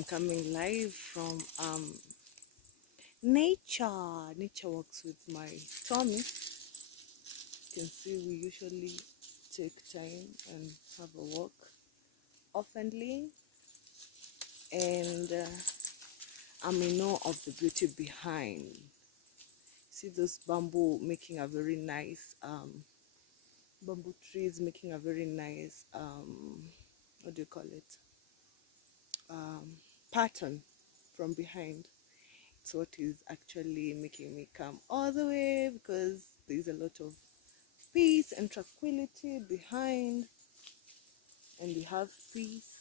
I'm coming live from nature walks with my Tommy. You can see we usually take time and have a walk oftenly, and I'm in awe of the beauty behind. See those bamboo making a very nice bamboo trees making a very nice what do you call it, pattern from behind. It's what is actually making me come all the way, because there's a lot of peace and tranquility behind, and we have peace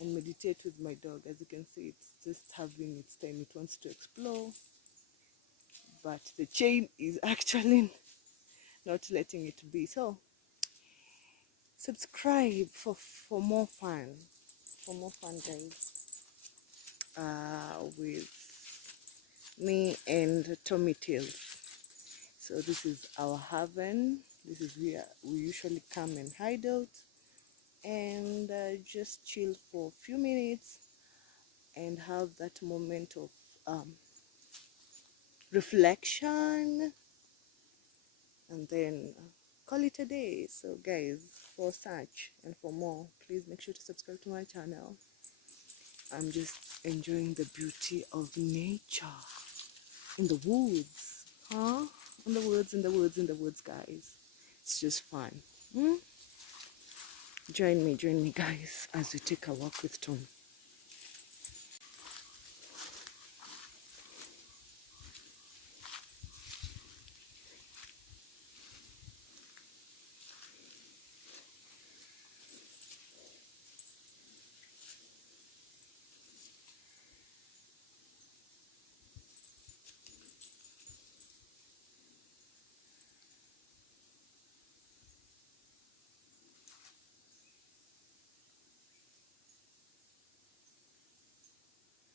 and meditate with my dog. As you can see, it's just having its time. It wants to explore, but the chain is actually not letting it be. So subscribe for more fun, guys, with me and Tommy Tails. So this is our haven. This is where we usually come and hide out and just chill for a few minutes and have that moment of reflection, and then call it a day. So guys, for such and for more, please make sure to subscribe to my channel. I'm just enjoying the beauty of nature in the woods, in the woods, guys. It's just fun. Join me guys, as we take a walk with Tom.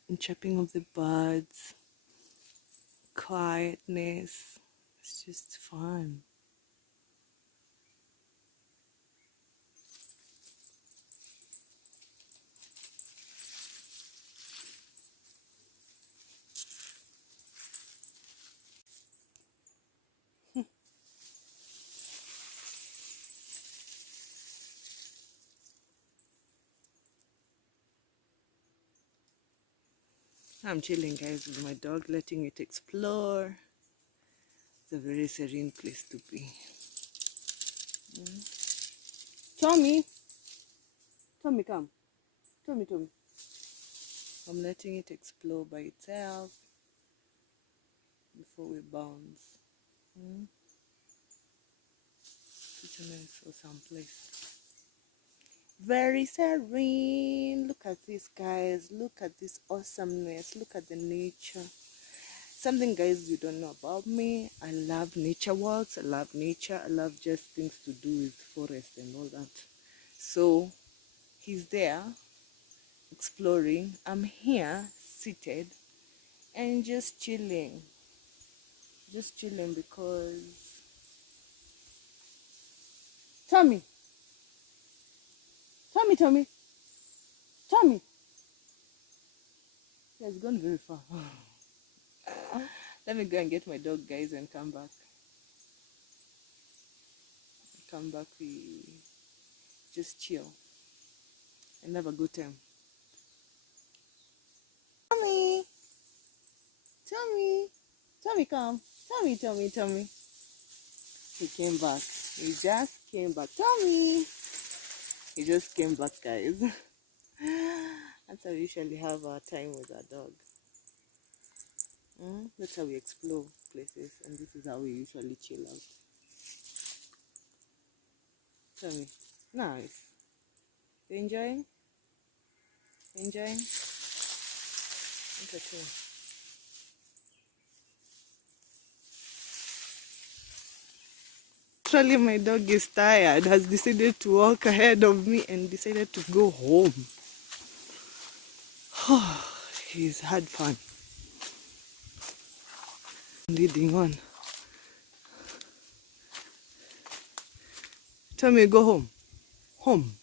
And chirping of the birds, quietness. It's just fun. I'm chilling, guys, with my dog, letting it explore. It's a very serene place to be. Tommy, come. Tommy. I'm letting it explore by itself before we bounce. Such a nice awesome place. Very serene. Look at this, guys. Look at this awesomeness. Look at the nature. Something, guys, you don't know about me. I love nature walks. I love nature. I love just things to do with forest and all that. So he's there exploring. I'm here seated and just chilling. Because Tommy. He has gone very far. Let me go and get my dog, guys, and come back. We just chill and have a good time. Tommy, come. Tommy. He came back. He just came back. Tommy. He just came back, guys. That's how we usually have our time with our dog. That's how we explore places, and this is how we usually chill out. Tommy, nice. You enjoying? Look at him. Actually, my dog is tired, has decided to walk ahead of me and decided to go home. He's had fun. Leading on. Tommy, go home.